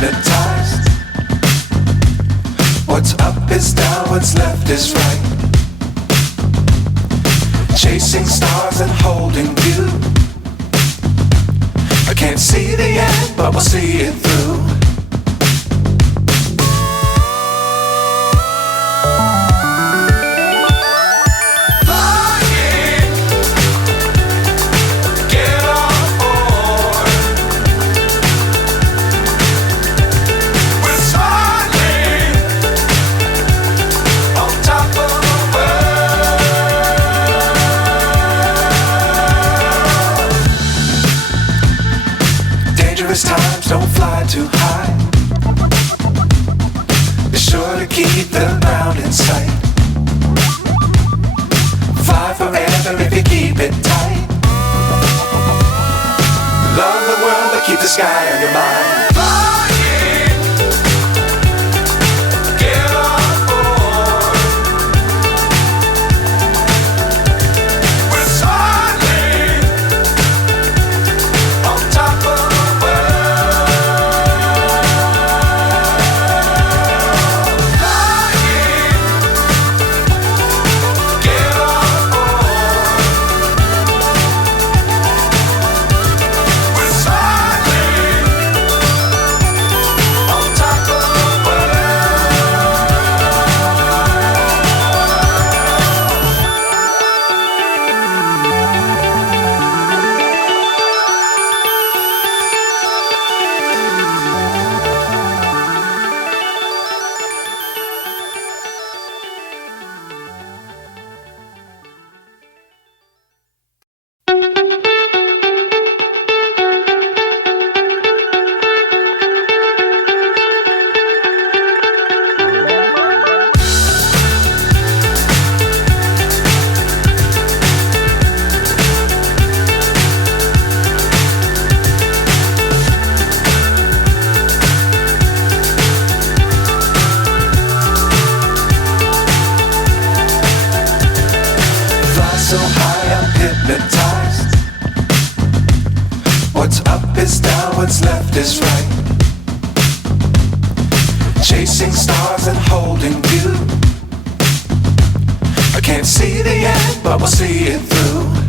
hypnotized. What's up is down, what's left is right. Chasing stars and holding you. I can't see the end, but we'll see it through. Times don't fly too high. Be sure to keep the ground in sight. Fly forever if you keep it tight. Love the world but keep the sky on your mind. So high I'm hypnotized. What's up is down, what's left is right. Chasing stars and holding you. I can't see the end, but we'll see it through.